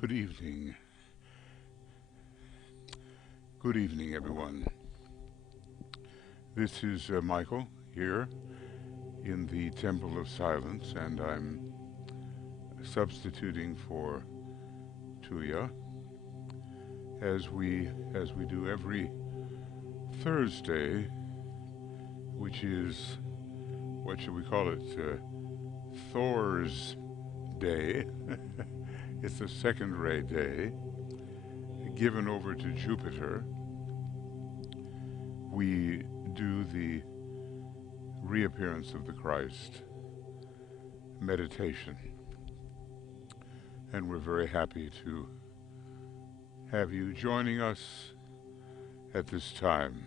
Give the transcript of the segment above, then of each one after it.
Good evening. Good evening, everyone. This is Michael here in the Temple of Silence, and I'm substituting for Tuya as we do every Thursday, which is, what should we call it? Thor's Day. It's a second-ray day given over to Jupiter. We do the Reappearance of the Christ meditation, and we're very happy to have you joining us at this time.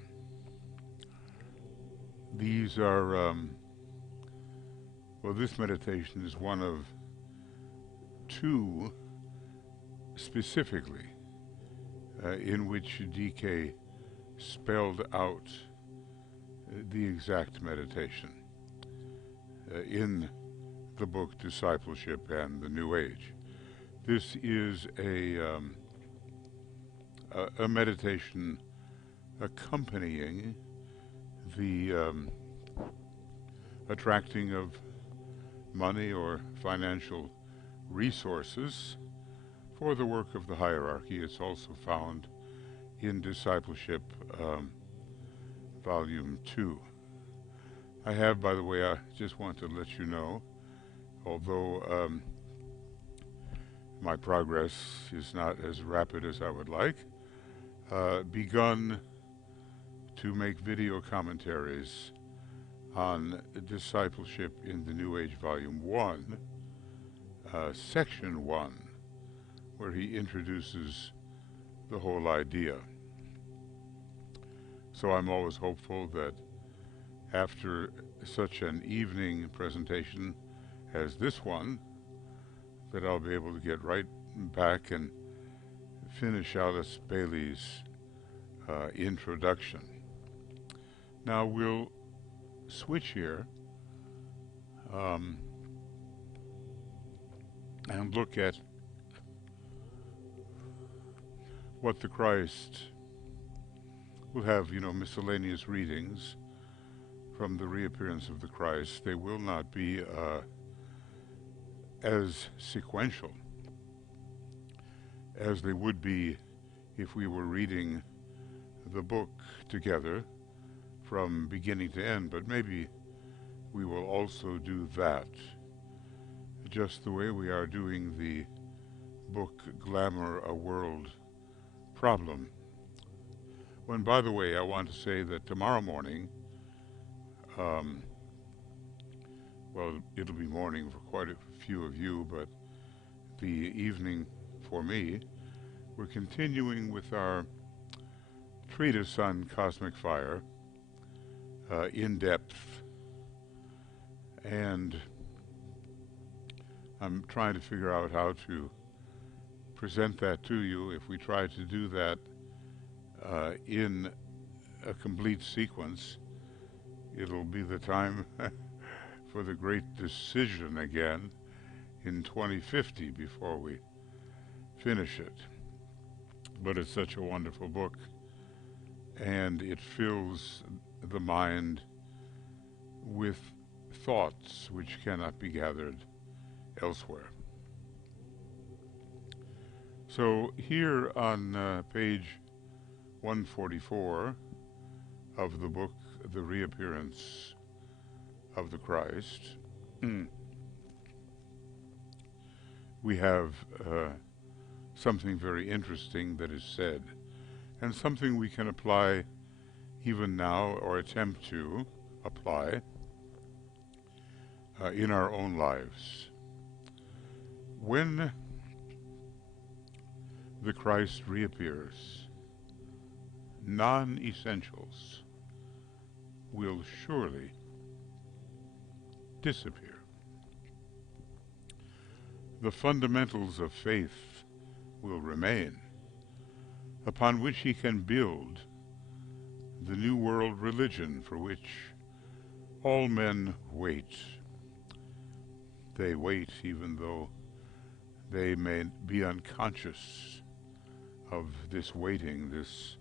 These are, well, this meditation is one of two specifically in which DK spelled out the exact meditation in the book Discipleship and the New Age. This is a meditation accompanying the attracting of money or financial resources for the work of the hierarchy. It's also found in Discipleship Volume 2. I have, by the way, I just want to let you know, although my progress is not as rapid as I would like, begun to make video commentaries on Discipleship in the New Age Volume 1, Section 1, where he introduces the whole idea. So I'm always hopeful that after such an evening presentation as this one, that I'll be able to get right back and finish Alice Bailey's introduction. Now we'll switch here and look at what the Christ will have, miscellaneous readings from the reappearance of the Christ. They will not be as sequential as they would be if we were reading the book together from beginning to end, but maybe we will also do that, just the way we are doing the book Glamour a World Problem. When, by the way, I want to say that tomorrow morning, well, it'll be morning for quite a few of you, but the evening for me, we're continuing with our treatise on cosmic fire, in depth, and I'm trying to figure out how to present that to you. If we try to do that in a complete sequence, it'll be the time for the great decision again in 2050 before we finish it. But it's such a wonderful book, and it fills the mind with thoughts which cannot be gathered elsewhere. So here on page 144 of the book, The Reappearance of the Christ, we have something very interesting that is said, and something we can apply even now, or attempt to apply in our own lives. When the Christ reappears, non-essentials will surely disappear. The fundamentals of faith will remain, upon which he can build the new world religion for which all men wait. They wait even though they may be unconscious of this waiting, this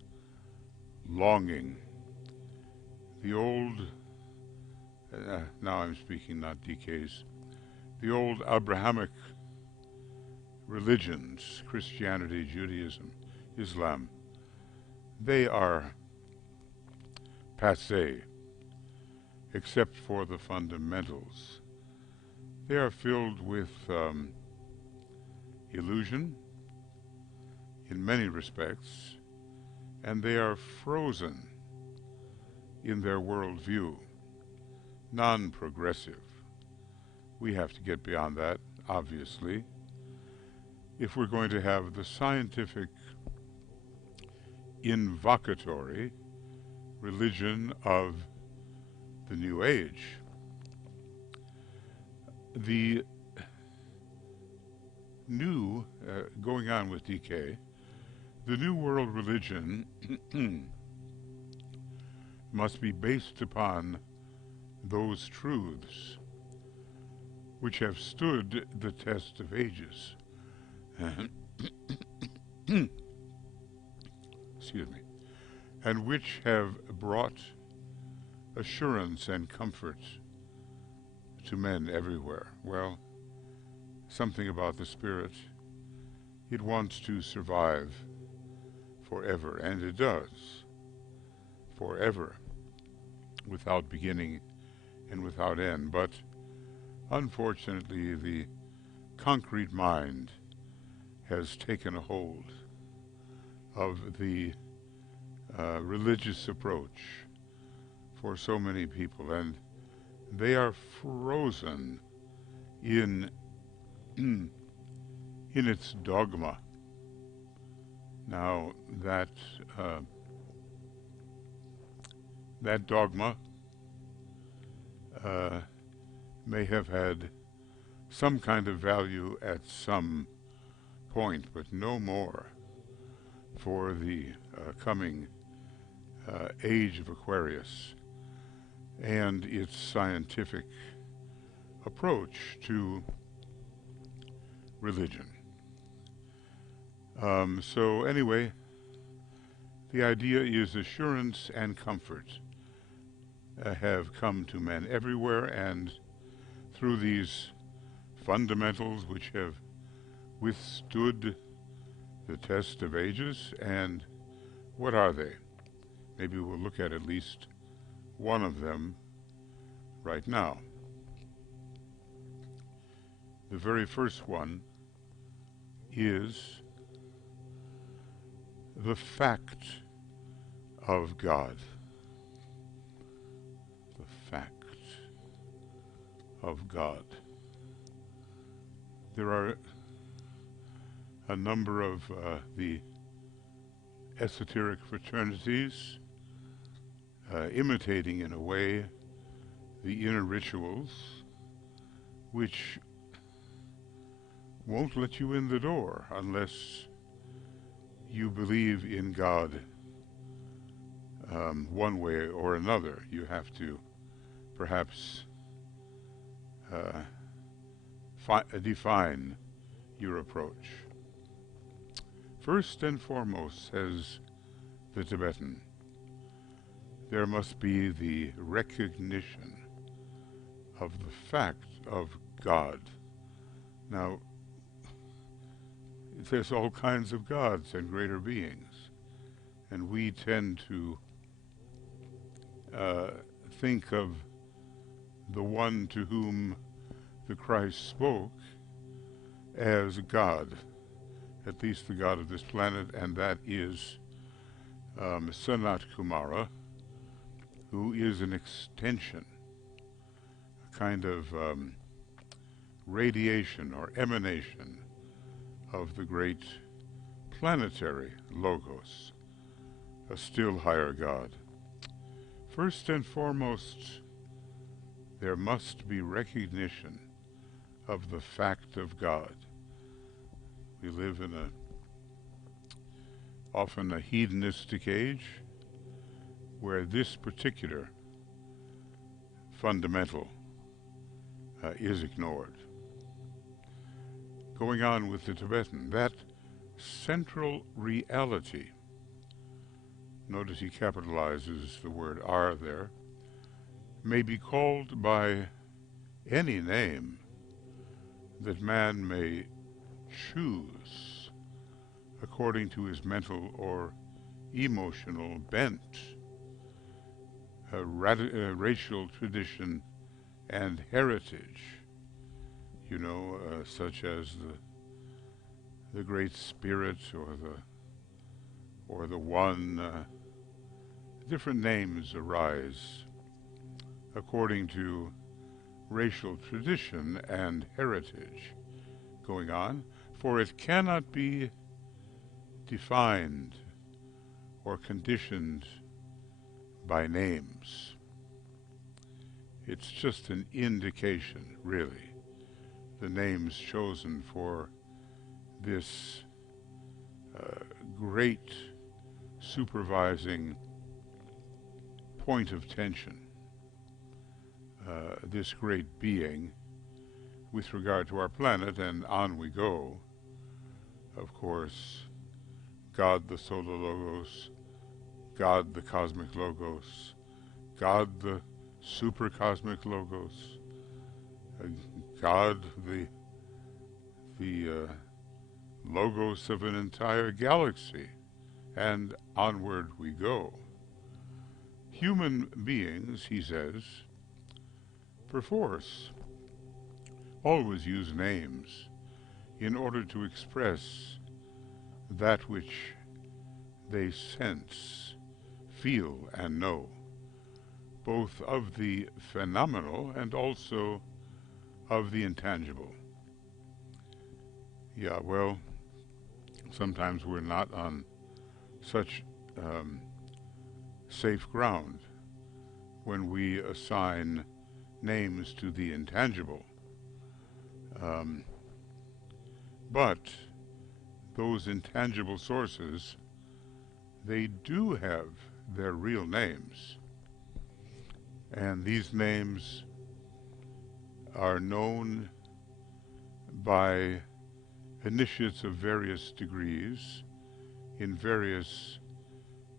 longing. The old, now I'm speaking not DK's, the old Abrahamic religions, Christianity, Judaism, Islam, they are passé, except for the fundamentals. They are filled with illusion in many respects, and they are frozen in their worldview, non-progressive. We have to get beyond that, obviously, if we're going to have the scientific, invocatory religion of the New Age. The new, going on with DK, the New World religion must be based upon those truths which have stood the test of ages. Excuse me. And which have brought assurance and comfort to men everywhere. Well, something about the spirit, it wants to survive forever, and it does, forever, without beginning and without end. But unfortunately, the concrete mind has taken a hold of the religious approach for so many people, and they are frozen in its dogma. Now that that dogma may have had some kind of value at some point, but no more for the coming age of Aquarius. and its scientific approach to religion. So anyway, the idea is assurance and comfort have come to men everywhere, and through these fundamentals which have withstood the test of ages. And what are they? Maybe we'll look at least one of them right now. The very first one is the fact of God. The fact of God. There are a number of the esoteric fraternities imitating in a way the inner rituals which won't let you in the door unless you believe in God one way or another. You have to perhaps define your approach. First and foremost, says the Tibetan, there must be the recognition of the fact of God. Now, there's all kinds of gods and greater beings, and we tend to think of the one to whom the Christ spoke as God, at least the God of this planet, and that is Sanat Kumara, who is an extension, a kind of radiation or emanation of the great planetary Logos, a still higher God. First and foremost, there must be recognition of the fact of God. We live in often a hedonistic age where this particular fundamental is ignored. Going on with the Tibetan, that central reality, notice he capitalizes the word "are" there, may be called by any name that man may choose according to his mental or emotional bent, racial tradition and heritage, such as the Great Spirit or the One. Different names arise according to racial tradition and heritage going on, for it cannot be defined or conditioned by names. It's just an indication, really, the names chosen for this great supervising point of tension, this great being with regard to our planet, and on we go. Of course, God the Solar Logos, God the Cosmic Logos, God the Super Cosmic Logos, God the Logos of an entire galaxy, and onward we go. Human beings, he says, perforce always use names in order to express that which they sense, feel, and know, both of the phenomenal and also of the intangible. Yeah, well, sometimes we're not on such safe ground when we assign names to the intangible. But those intangible sources, they do have their real names. And these names are known by initiates of various degrees in various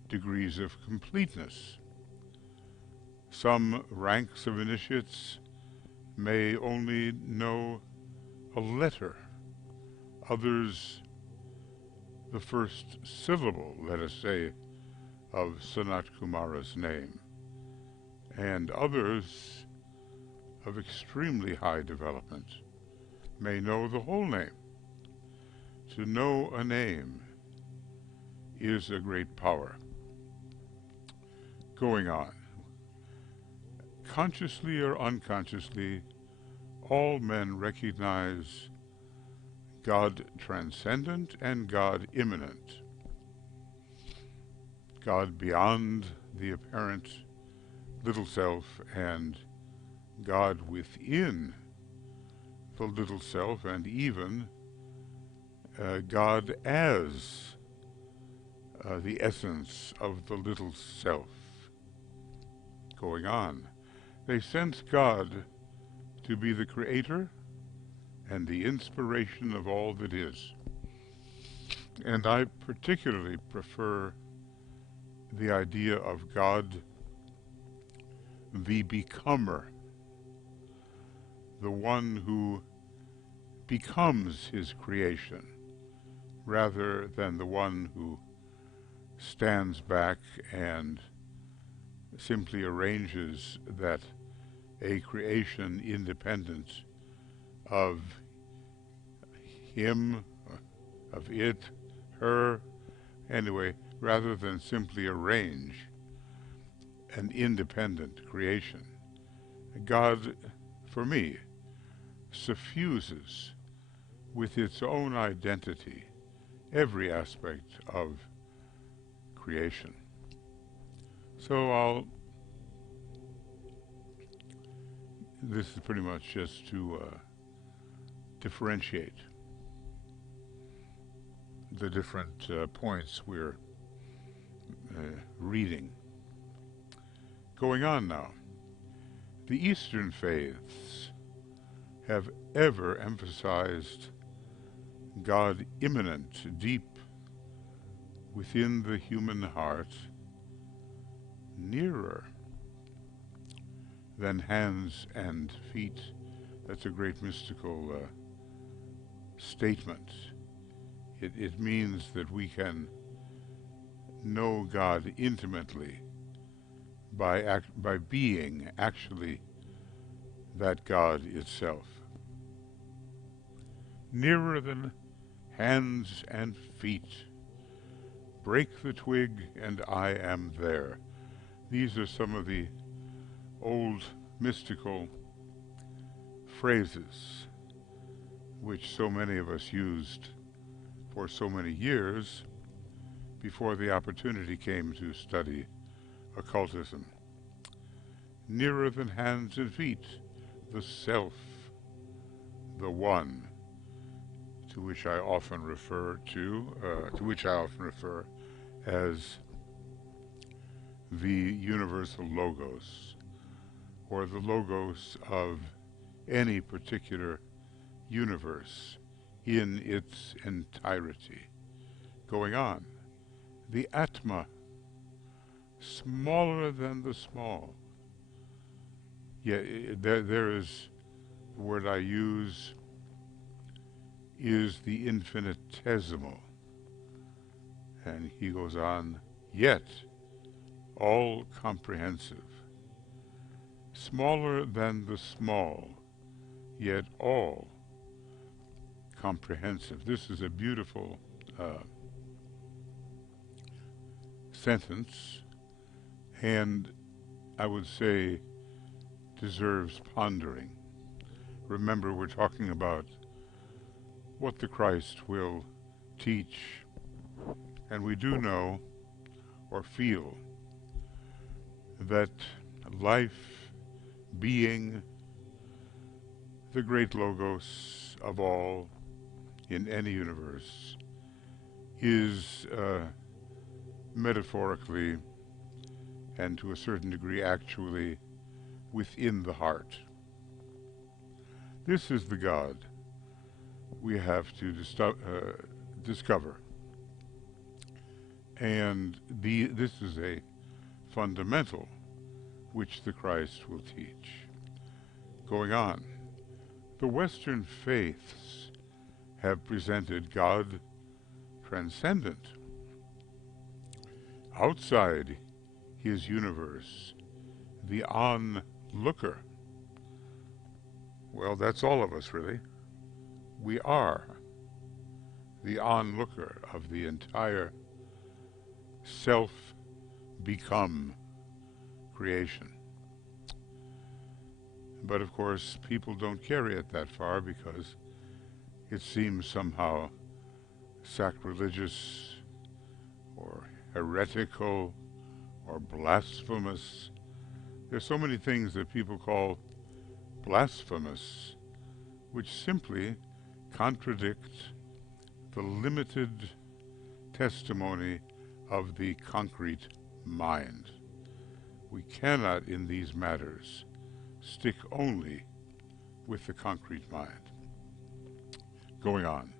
degrees of completeness. Some ranks of initiates may only know a letter, others the first syllable, let us say, of Sanat Kumara's name, and others of extremely high development may know the whole name. To know a name is a great power. Going on, consciously or unconsciously, all men recognize God transcendent and God immanent, God beyond the apparent little self, and God within the little self, and even God as the essence of the little self. Going on, they sense God to be the creator and the inspiration of all that is. And I particularly prefer the idea of God, the becomer, the one who becomes his creation, rather than the one who stands back and simply arranges that a creation independent of him, of it, her, anyway, rather than simply arrange an independent creation. God, for me, suffuses with its own identity every aspect of creation. So this is pretty much just to differentiate the different points we're reading. Going on now, the Eastern faiths have ever emphasized God immanent, deep within the human heart, nearer than hands and feet. That's a great mystical statement. It means that we can know God intimately by being actually that God itself. Nearer than hands and feet. Break the twig and I am there. These are some of the old mystical phrases which so many of us used for so many years before the opportunity came to study occultism. Nearer than hands and feet, the self, the one, to which I often refer as the universal logos, or the logos of any particular universe in its entirety. Going on, the Atma, smaller than the small. Yeah, there is, the word I use is the infinitesimal. And he goes on, yet all comprehensive. Smaller than the small, yet all comprehensive. This is a beautiful sentence, and I would say deserves pondering. Remember, we're talking about what the Christ will teach, and we do know or feel that life, being, the great logos of all in any universe, is metaphorically and to a certain degree actually within the heart. This is the God we have to discover. And this is a fundamental which the Christ will teach. Going on, the Western faiths have presented God transcendent, outside his universe, the onlooker. Well, that's all of us, really. We are the onlooker of the entire self-become creation. But of course, people don't carry it that far because it seems somehow sacrilegious or heretical or blasphemous. There's so many things that people call blasphemous, which simply contradict the limited testimony of the concrete mind. We cannot, in these matters, stick only with the concrete mind. Going on,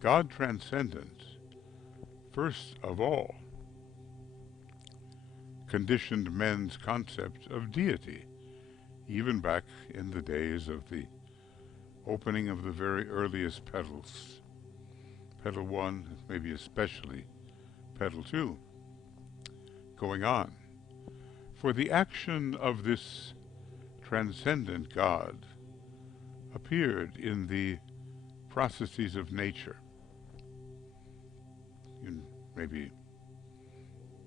God transcendent, first of all, conditioned men's concept of deity, even back in the days of the opening of the very earliest petals. Petal 1, maybe especially Petal 2. Going on, for the action of this transcendent God appeared in the processes of nature, in maybe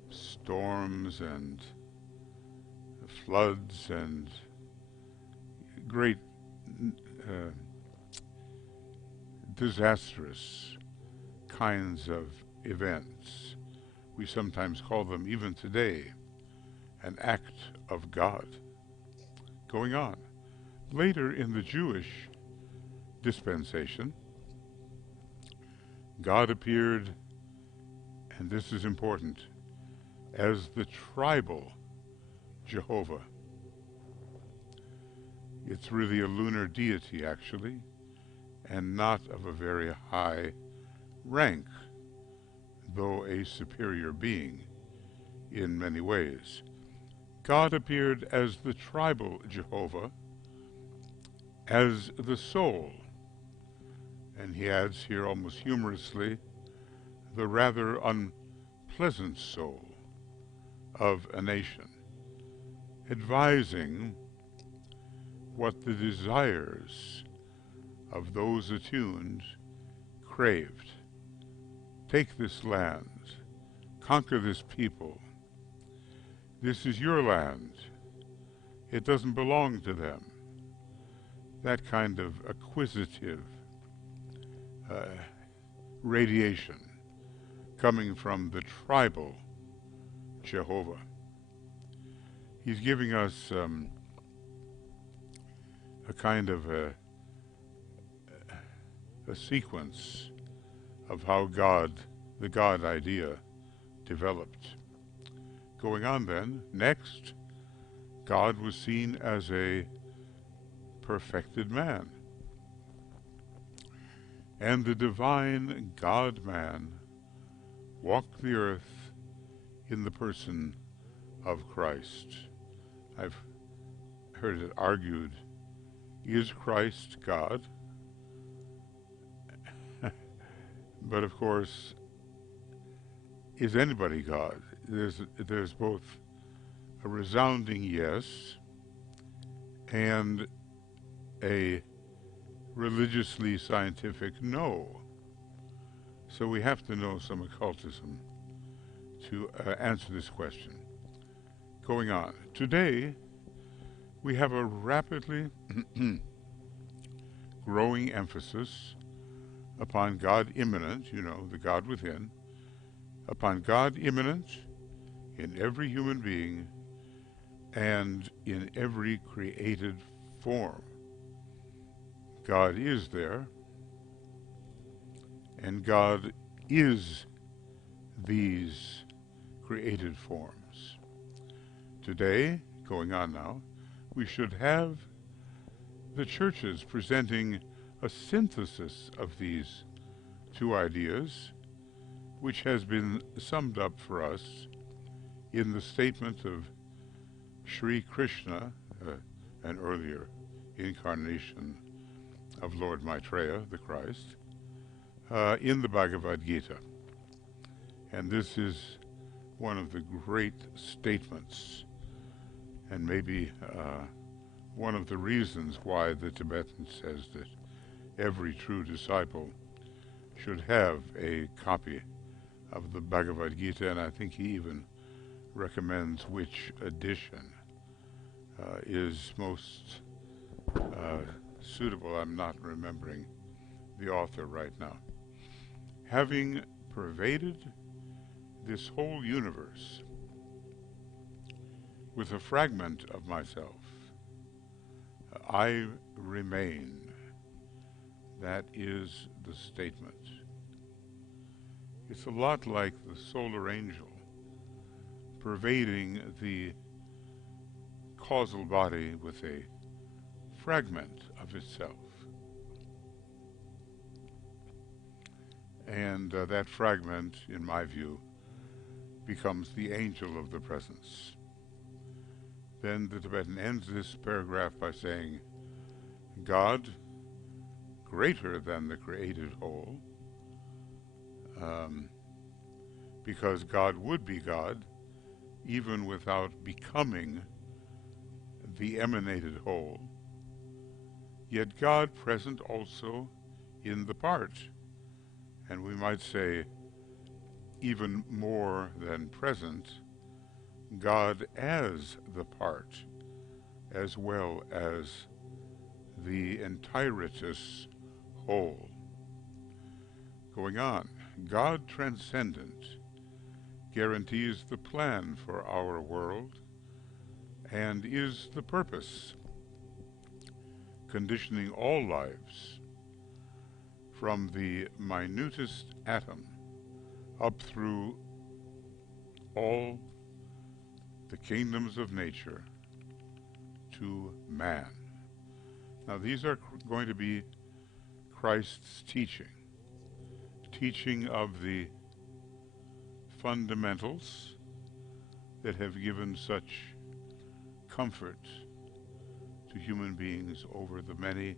storms and floods and great disastrous kinds of events. We sometimes call them, even today, an act of God. Going on, later in the Jewish dispensation, God appeared, and this is important, as the tribal Jehovah. It's really a lunar deity, actually, and not of a very high rank, though a superior being in many ways. God appeared as the tribal Jehovah, as the soul, and he adds here almost humorously, the rather unpleasant soul of a nation, advising what the desires of those attuned craved. Take this land, conquer this people. This is your land. It doesn't belong to them. That kind of acquisitive radiation coming from the tribal Jehovah. He's giving us a kind of a sequence of how God, the God idea, developed. Going on then, next, God was seen as a perfected man. And the divine God-man walked the earth in the person of Christ. I've heard it argued, is Christ God? But of course, is anybody God? There's both a resounding yes and a religiously scientific no. So we have to know some occultism to answer this question. Going on, today we have a rapidly growing emphasis upon God immanent, you know, the God within, upon God immanent in every human being and in every created form. God is there, and God is these created forms. Today, going on now, we should have the churches presenting a synthesis of these two ideas, which has been summed up for us in the statement of Sri Krishna, an earlier incarnation of Lord Maitreya, the Christ, in the Bhagavad Gita. And this is one of the great statements, and maybe one of the reasons why the Tibetan says that every true disciple should have a copy of the Bhagavad Gita, and I think he even recommends which edition is most suitable. I'm not remembering the author right now. Having pervaded this whole universe with a fragment of myself, I remain. That is the statement. It's a lot like the solar angel pervading the causal body with a fragment of itself. And that fragment, in my view, becomes the angel of the presence. Then the Tibetan ends this paragraph by saying, God, greater than the created whole, because God would be God even without becoming the emanated whole, yet God present also in the part, and we might say even more than present, God as the part, as well as the entiritous whole. Going on, God transcendent guarantees the plan for our world and is the purpose, conditioning all lives from the minutest atom up through all the kingdoms of nature to man. Now these are going to be Christ's teaching of the fundamentals that have given such comfort to human beings over the many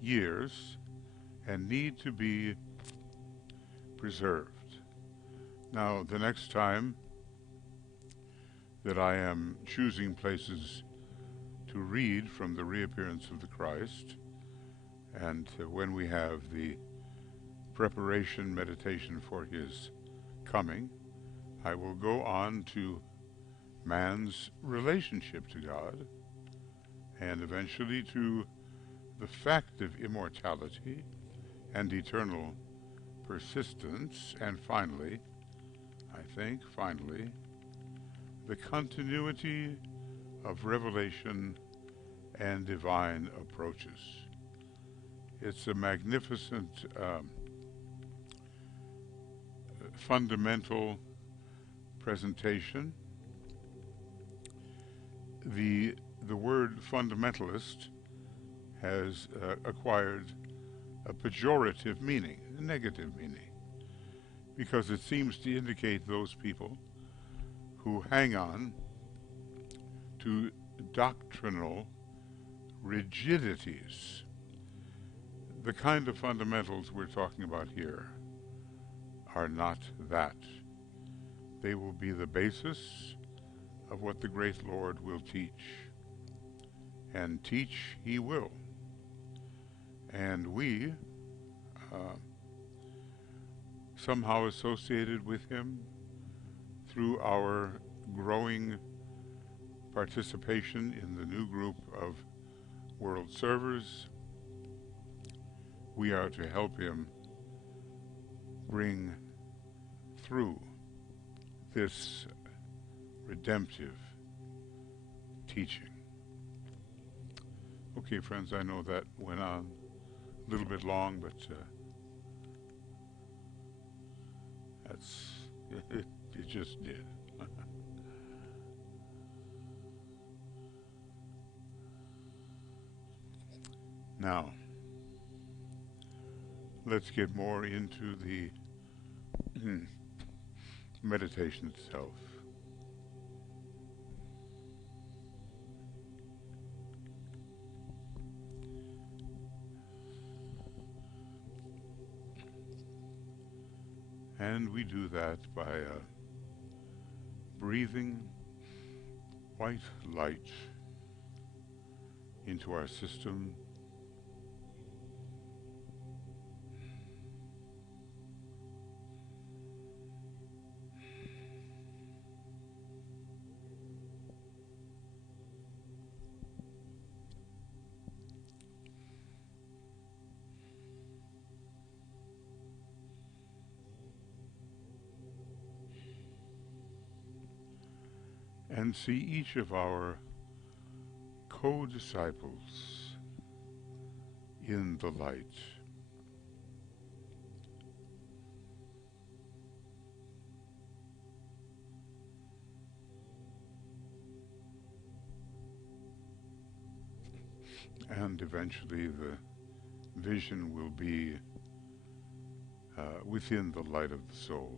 years and need to be preserved. Now, the next time that I am choosing places to read from the Reappearance of the Christ, and when we have the preparation meditation for his coming, I will go on to man's relationship to God, and eventually to the fact of immortality and eternal persistence, and finally, the continuity of revelation and divine approaches. It's a magnificent fundamental presentation. The word fundamentalist has acquired a pejorative meaning, a negative meaning, because it seems to indicate those people who hang on to doctrinal rigidities. The kind of fundamentals we're talking about here are not that. They will be the basis of what the great Lord will teach, and teach he will. And we, somehow associated with him through our growing participation in the new group of world servers, we are to help him bring through this redemptive teaching. Okay, friends, I know that went on a little bit long, but it just did. Now, let's get more into the meditation itself. And we do that by breathing white light into our system, and see each of our co-disciples in the light. And eventually the vision will be within the light of the soul.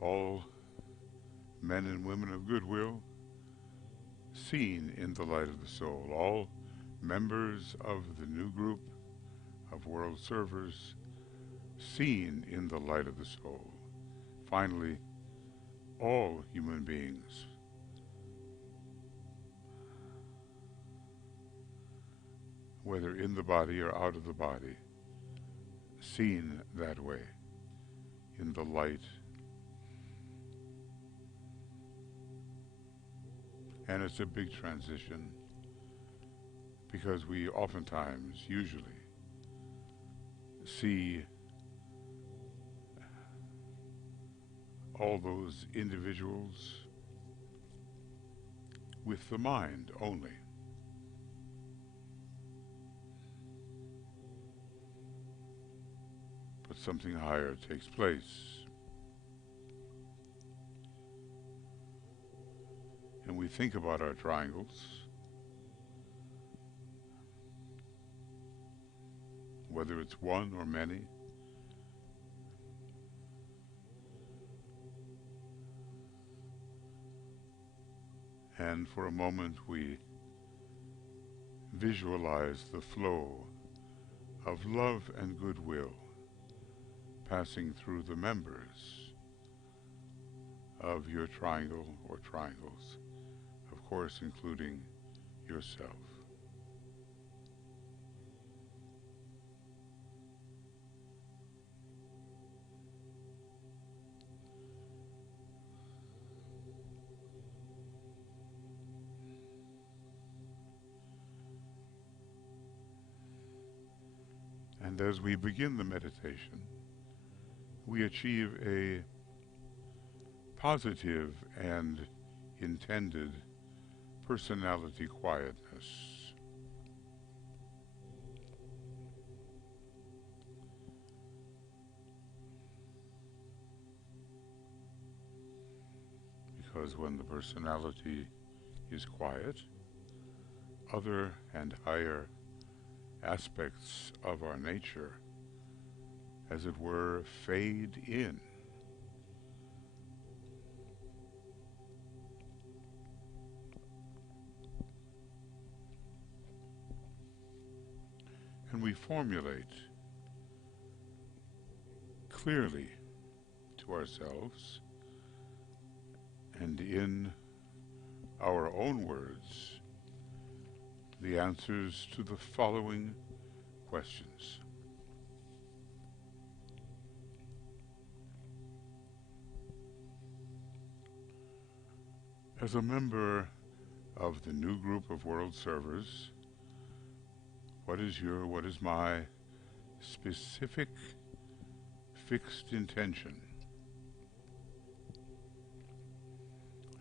All men and women of goodwill seen in the light of the soul. All members of the new group of world servers seen in the light of the soul. Finally, all human beings whether in the body or out of the body, seen that way, in the light. And it's a big transition, because we oftentimes, usually, see all those individuals with the mind only. But something higher takes place. And we think about our triangles, whether it's one or many, and for a moment we visualize the flow of love and goodwill passing through the members of your triangle or triangles, of course including yourself. And as we begin the meditation, we achieve a positive and intended personality quietness. Because when the personality is quiet, other and higher aspects of our nature, as it were, fade in. And we formulate clearly to ourselves and in our own words the answers to the following questions. As a member of the new group of world servers, what is my specific fixed intention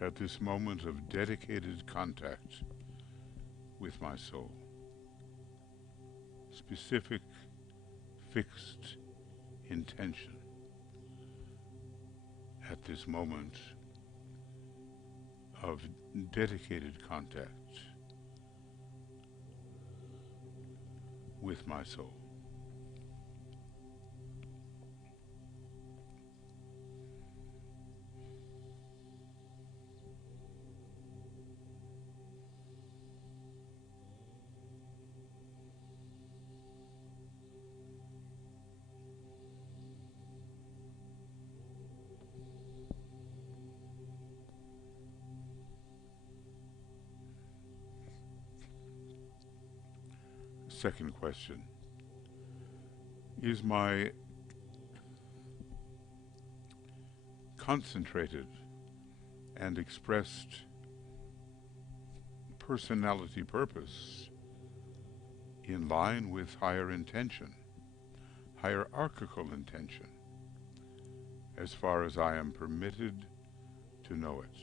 at this moment of dedicated contact with my soul? Specific, fixed intention at this moment of dedicated contact with my soul. Second question. Is my concentrated and expressed personality purpose in line with higher intention, hierarchical intention, as far as I am permitted to know it?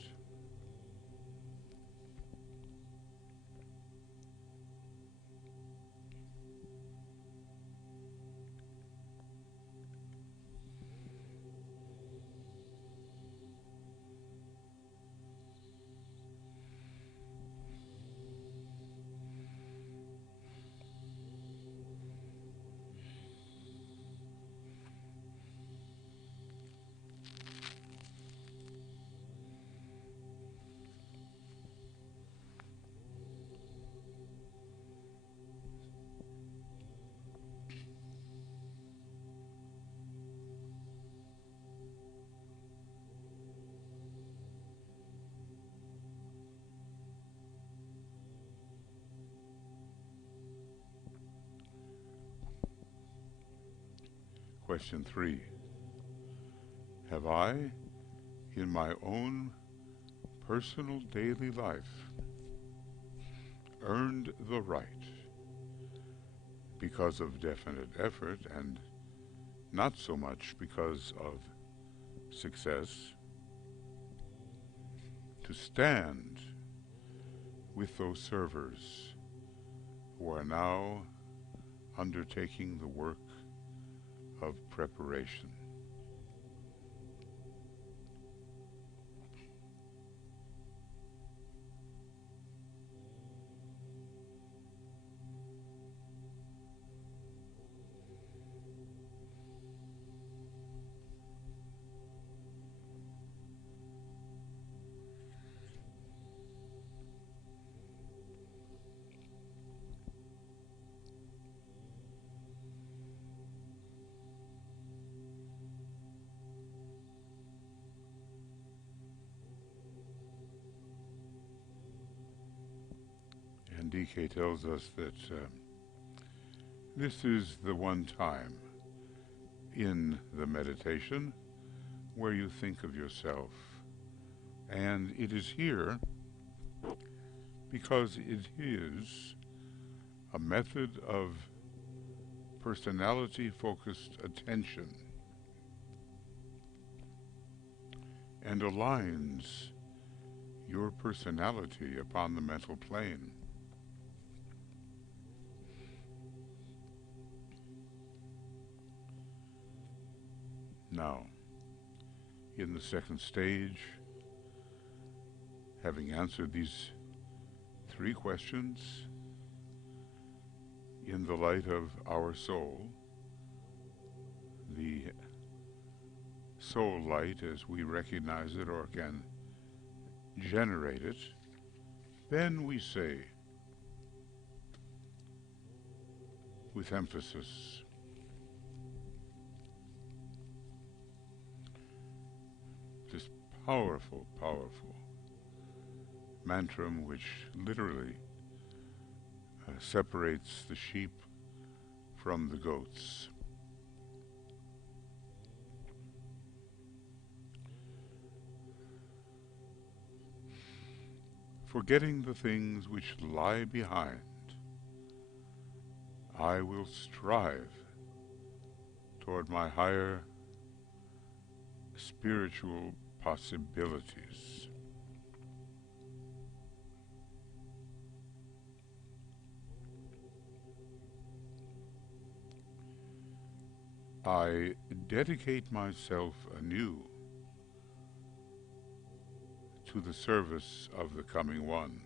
Question 3. Have I, in my own personal daily life, earned the right, because of definite effort and not so much because of success, to stand with those servers who are now undertaking the work of preparation? And DK tells us that this is the one time in the meditation where you think of yourself. And it is here because it is a method of personality-focused attention and aligns your personality upon the mental plane. Now, in the second stage, having answered these 3 questions in the light of our soul, the soul light as we recognize it or can generate it, then we say, with emphasis, this powerful, powerful mantram which literally separates the sheep from the goats. Forgetting the things which lie behind, I will strive toward my higher spiritual possibilities. I dedicate myself anew to the service of the coming one,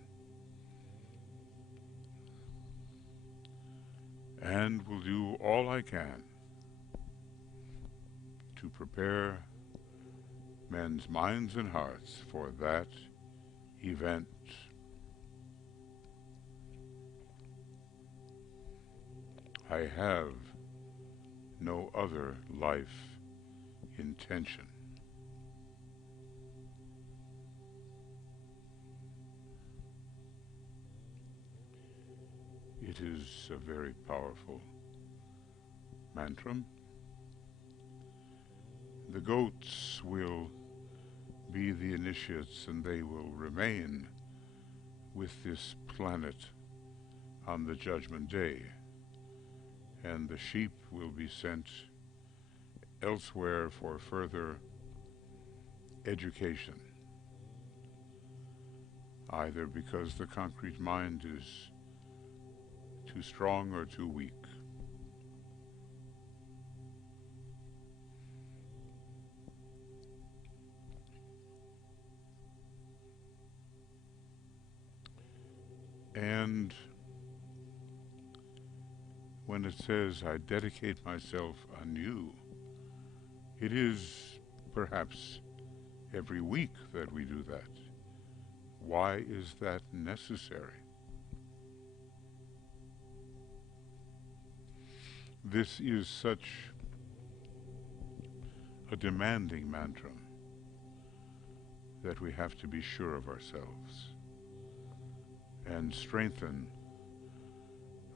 and will do all I can to prepare men's minds and hearts for that event. I have no other life intention. It is a very powerful mantra. The goats will be the initiates, and they will remain with this planet on the Judgment Day, and the sheep will be sent elsewhere for further education, either because the concrete mind is too strong or too weak. And when it says, I dedicate myself anew, it is perhaps every week that we do that. Why is that necessary? This is such a demanding mantra that we have to be sure of ourselves and strengthen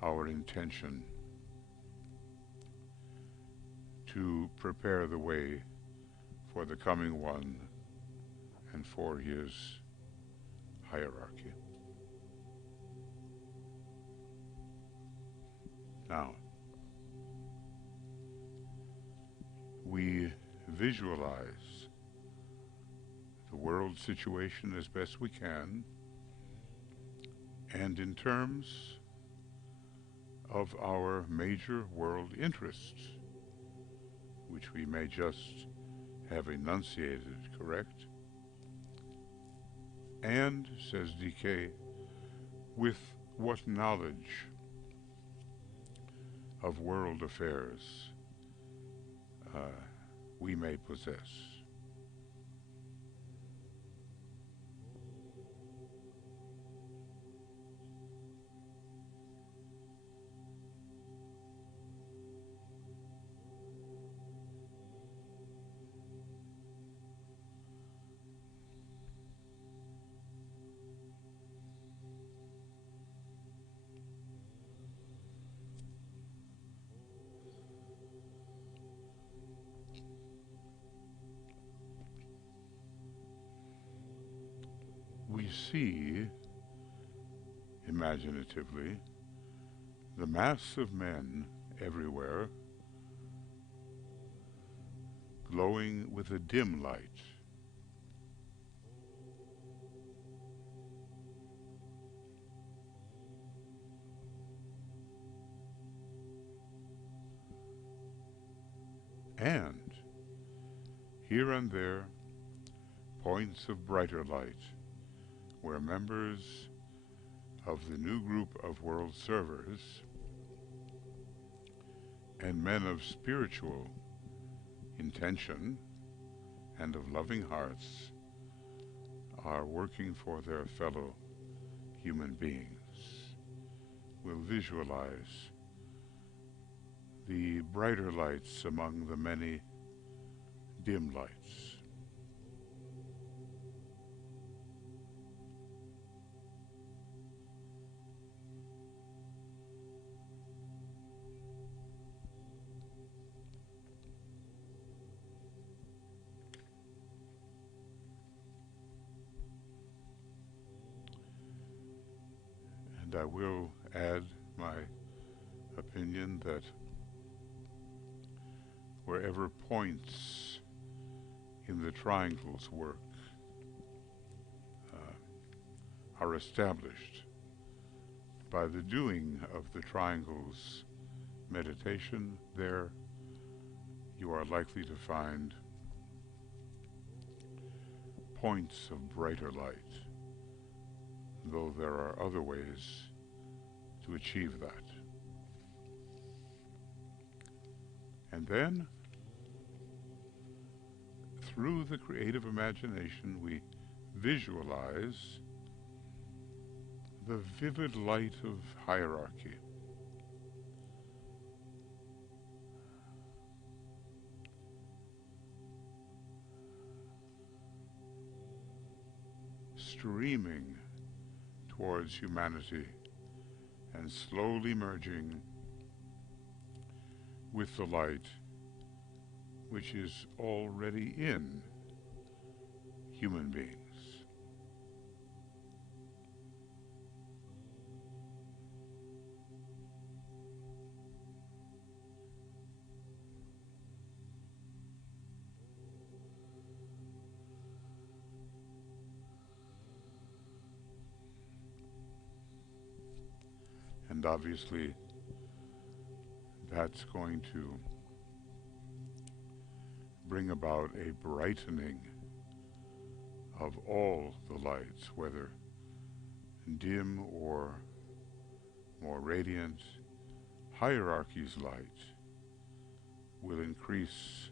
our intention to prepare the way for the coming one and for his hierarchy. Now, we visualize the world situation as best we can, and in terms of our major world interests, which we may just have enunciated, correct? And, says DK, with what knowledge of world affairs we may possess. We see, imaginatively, the mass of men everywhere glowing with a dim light. And here and there, points of brighter light, where members of the new group of world servers and men of spiritual intention and of loving hearts are working for their fellow human beings, will visualize the brighter lights among the many dim lights. And I will add my opinion that wherever points in the triangles work are established by the doing of the triangles meditation, there you are likely to find points of brighter light, though there are other ways to achieve that. And then, through the creative imagination, we visualize the vivid light of hierarchy. Streaming towards humanity and slowly merging with the light which is already in human beings. And obviously, that's going to bring about a brightening of all the lights, whether dim or more radiant. Hierarchy's light will increase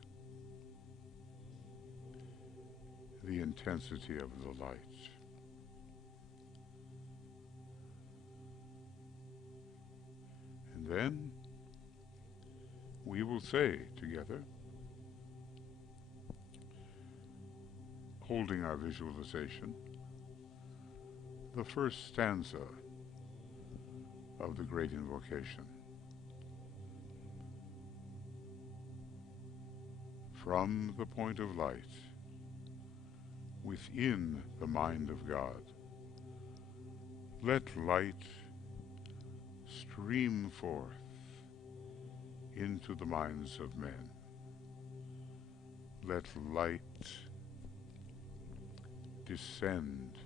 the intensity of the light. And then we will say together, holding our visualization, the first stanza of the great invocation. From the point of light, within the mind of God, let light stream forth into the minds of men. Let light descend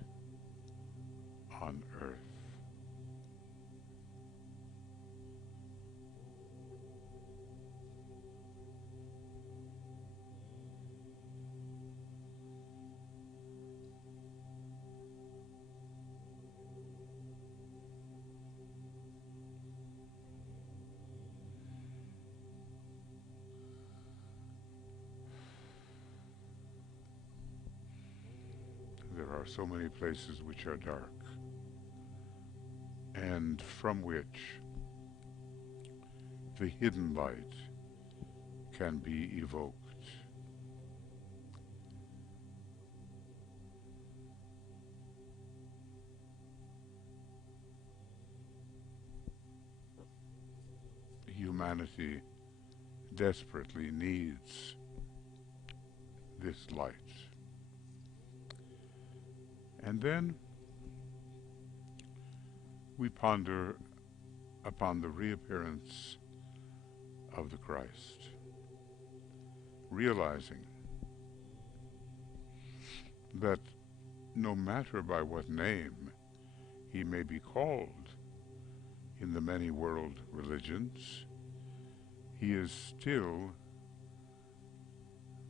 on earth. There are so many places which are dark, and from which the hidden light can be evoked. Humanity desperately needs this light. And then we ponder upon the reappearance of the Christ, realizing that no matter by what name he may be called in the many world religions, he is still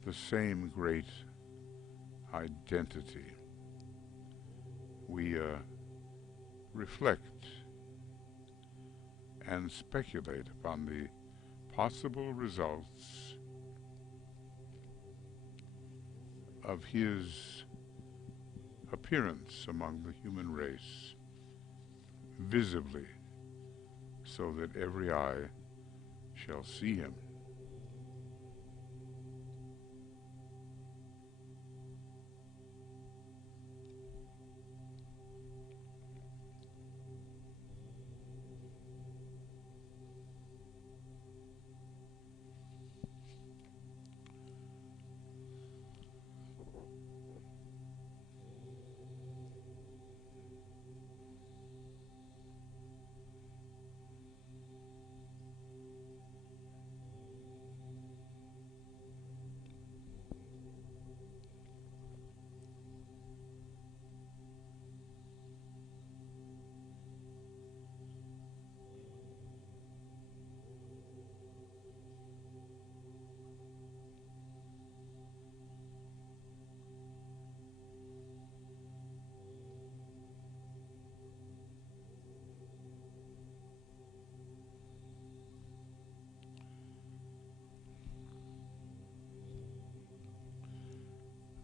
the same great identity. We reflect and speculate upon the possible results of his appearance among the human race, visibly, so that every eye shall see him.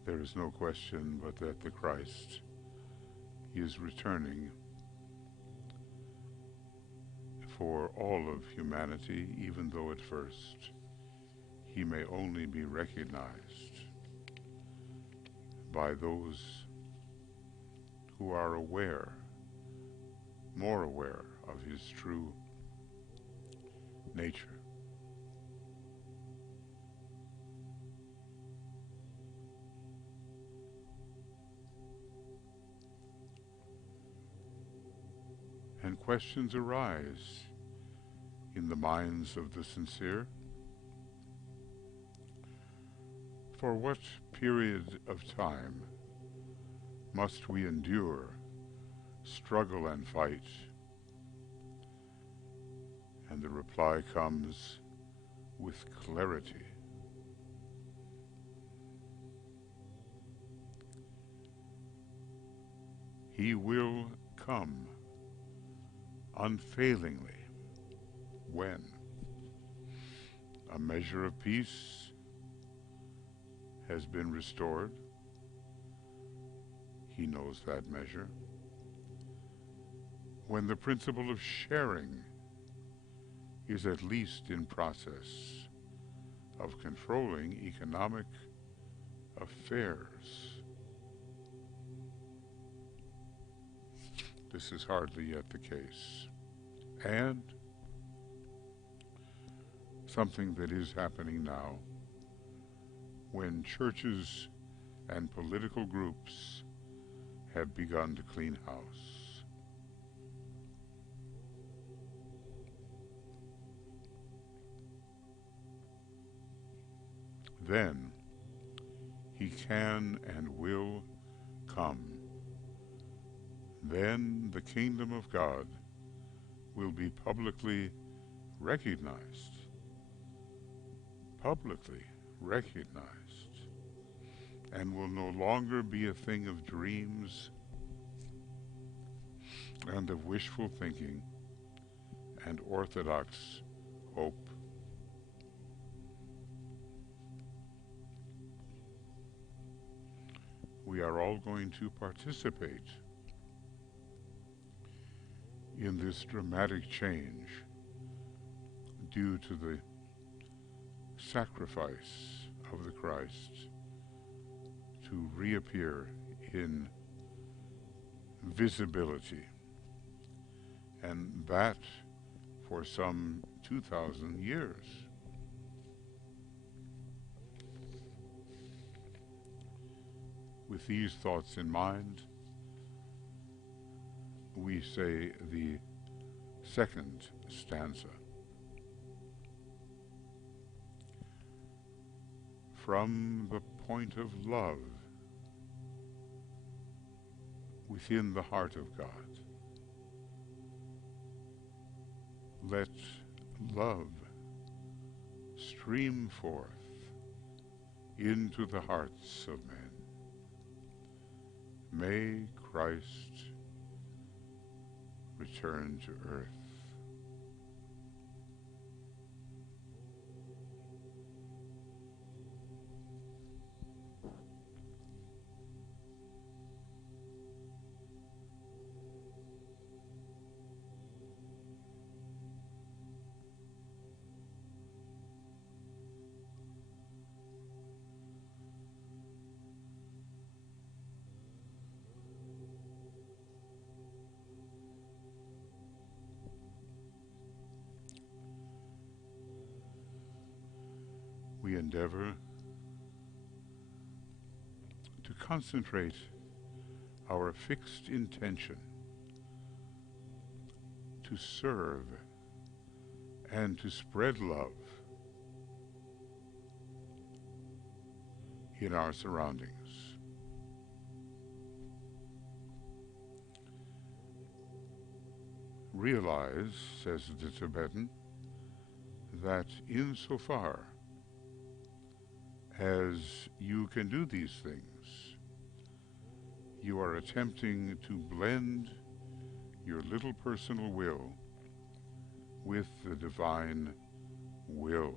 There is no question but that the Christ is returning for all of humanity, even though at first he may only be recognized by those who are aware, more aware of his true nature. And questions arise in the minds of the sincere. For what period of time must we endure, struggle and fight? And the reply comes with clarity. He will come unfailingly. When? A measure of peace has been restored. He knows that measure. When the principle of sharing is at least in process of controlling economic affairs. This is hardly yet the case. And something that is happening now, when churches and political groups have begun to clean house. Then he can and will come. Then the kingdom of God will be publicly recognized, and will no longer be a thing of dreams and of wishful thinking and orthodox hope. We are all going to participate in this dramatic change due to the sacrifice of the Christ to reappear in visibility, and that for some 2,000 years. With these thoughts in mind, we say the second stanza. From the point of love within the heart of God, let love stream forth into the hearts of men. May Christ return to earth. We endeavor to concentrate our fixed intention to serve and to spread love in our surroundings. Realize, says the Tibetan, that insofar as you can do these things, you are attempting to blend your little personal will with the divine will.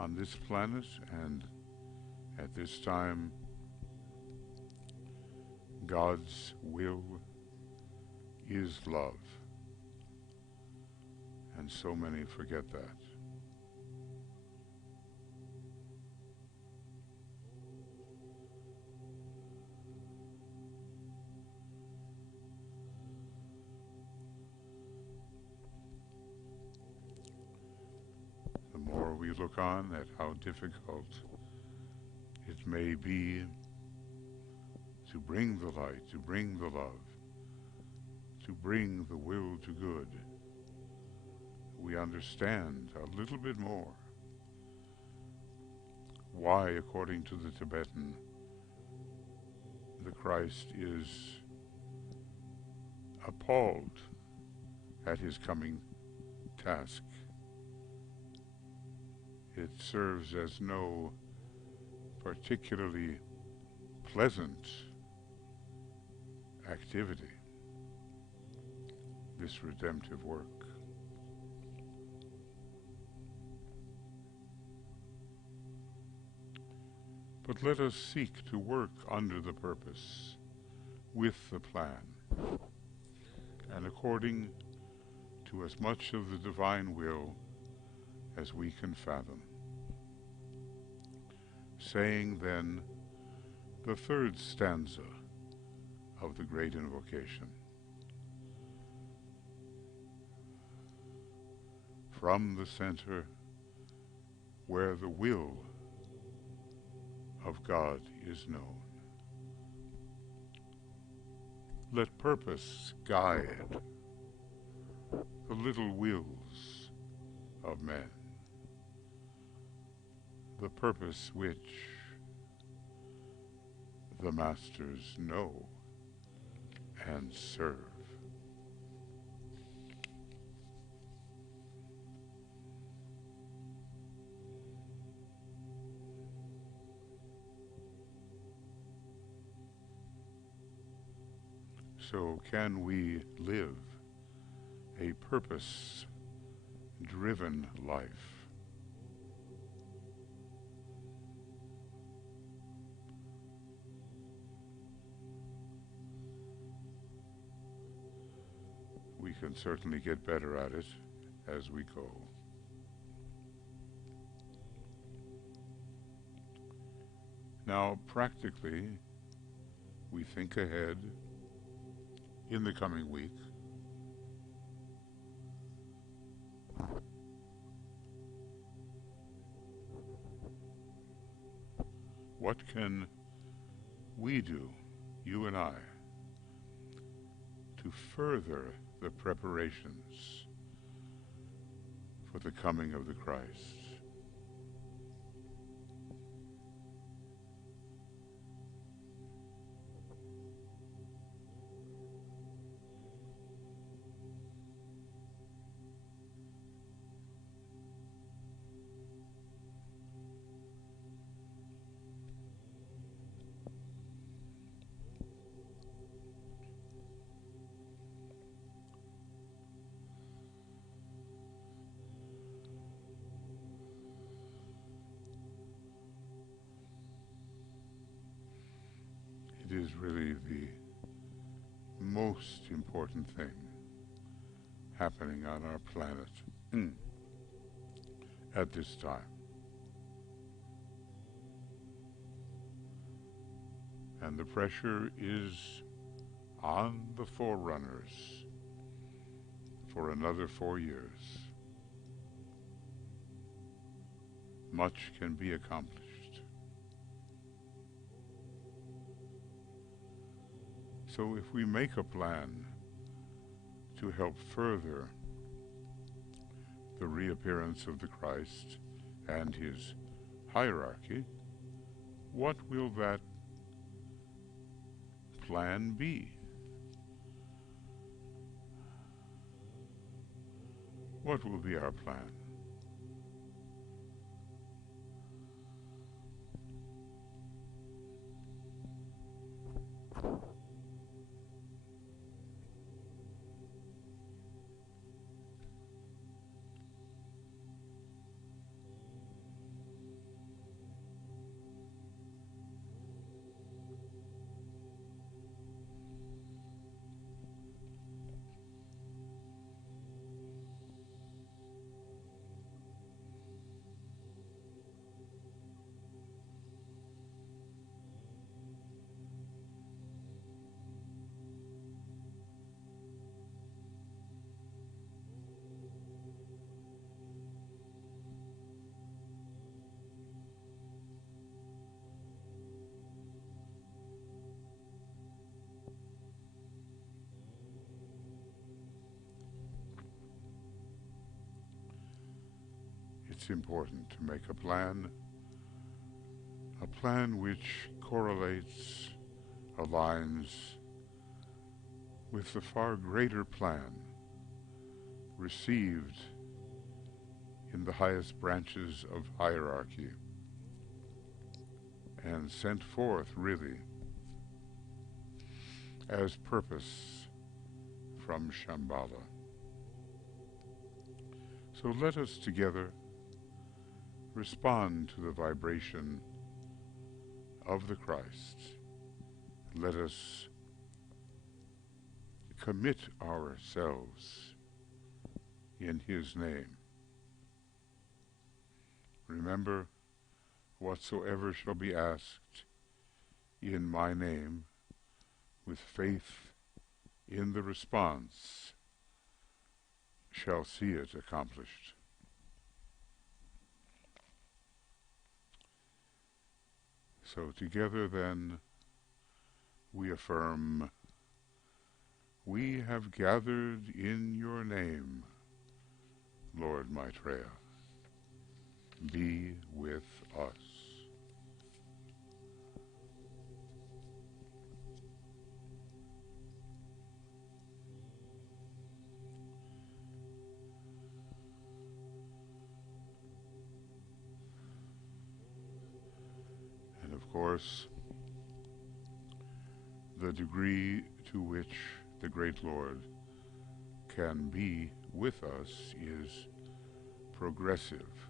on this planet, and at this time, God's will is love. And so many forget that. The more we look on at how difficult it may be to bring the light, to bring the love, to bring the will to good, we understand a little bit more why, according to the Tibetan, the Christ is appalled at his coming task. It serves as no particularly pleasant activity, this redemptive work. But let us seek to work under the purpose, with the plan, and according to as much of the divine will as we can fathom. Saying then the third stanza of the great invocation. From the center where the will of God is known, let purpose guide the little wills of men, the purpose which the masters know and serve. So can we live a purpose-driven life? We can certainly get better at it as we go. Now, practically, we think ahead in the coming week. What can we do, you and I, to further the preparations for the coming of the Christ? It is really the most important thing happening on our planet at this time. And the pressure is on the forerunners for another 4 years. Much can be accomplished. So if we make a plan to help further the reappearance of the Christ and his hierarchy, what will that plan be? What will be our plan? it's important to make a plan which correlates, aligns with the far greater plan received in the highest branches of hierarchy and sent forth really as purpose from Shambhala. So let us together respond to the vibration of the Christ. Let us commit ourselves in His name. Remember, whatsoever shall be asked in my name, with faith in the response, shall see it accomplished. So together then we affirm, we have gathered in your name, Lord Maitreya. Be with us. And of course, the degree to which the great Lord can be with us is progressive,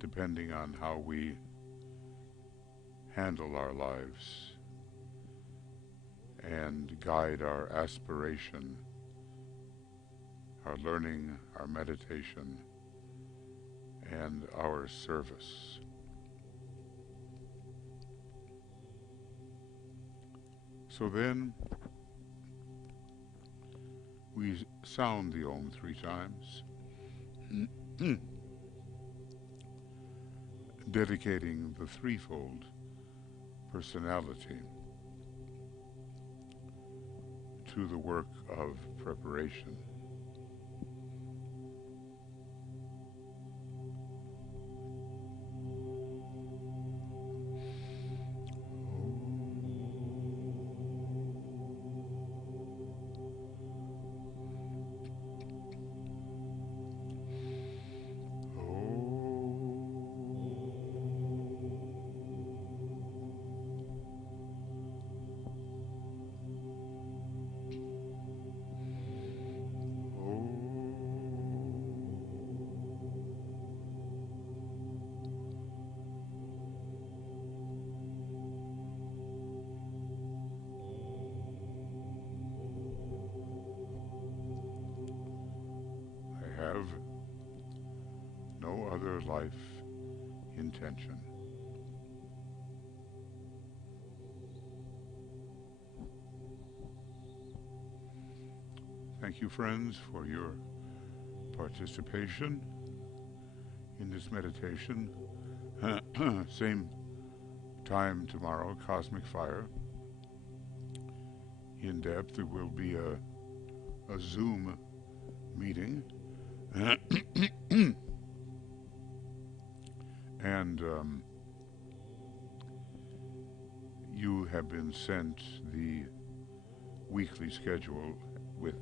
depending on how we handle our lives and guide our aspiration, our learning, our meditation, and our service. So then, we sound the Om 3 times, dedicating the threefold personality to the work of preparation. Have no other life intention. Thank you, friends, for your participation in this meditation. Same time tomorrow, Cosmic Fire. In depth, there will be a Zoom meeting. And you have been sent the weekly schedule with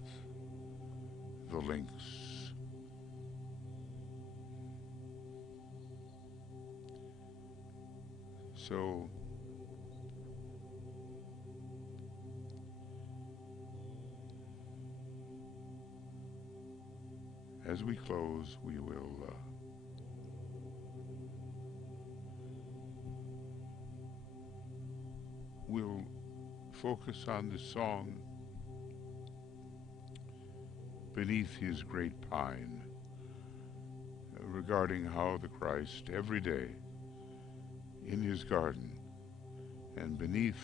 the links. So as we close, we will we'll focus on the song Beneath His Great Pine, regarding how the Christ every day in His garden and beneath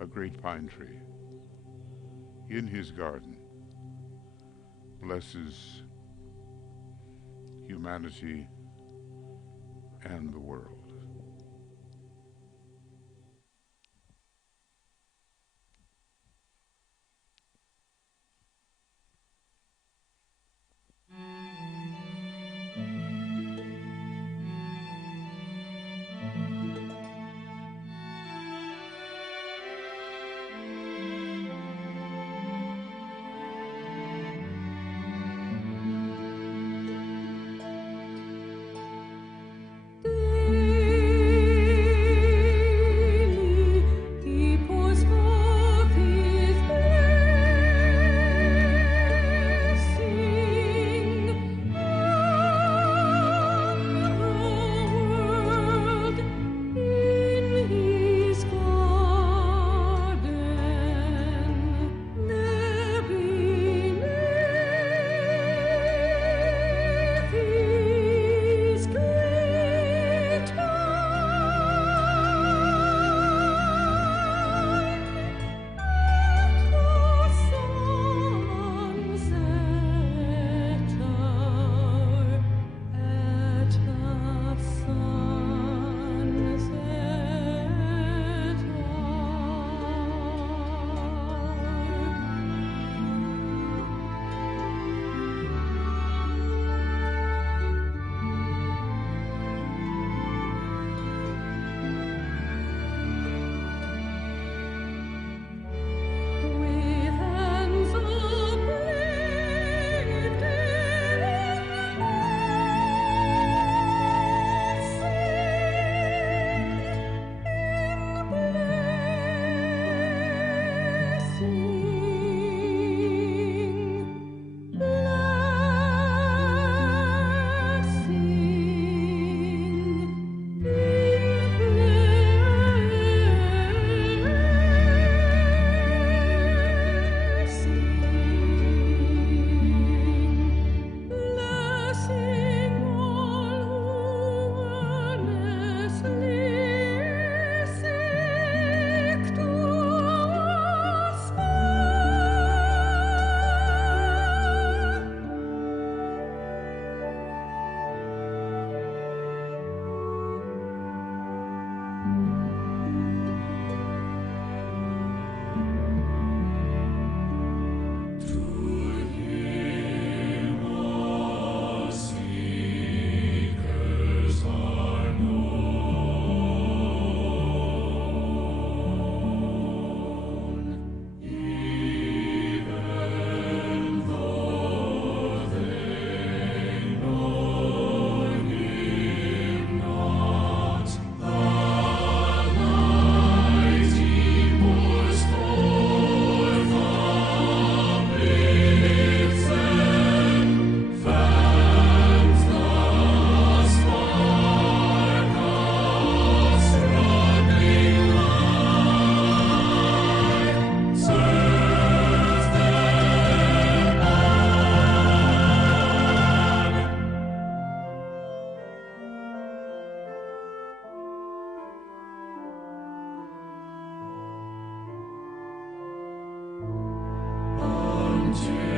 a great pine tree in His garden blesses humanity and the world. 01Jul2021.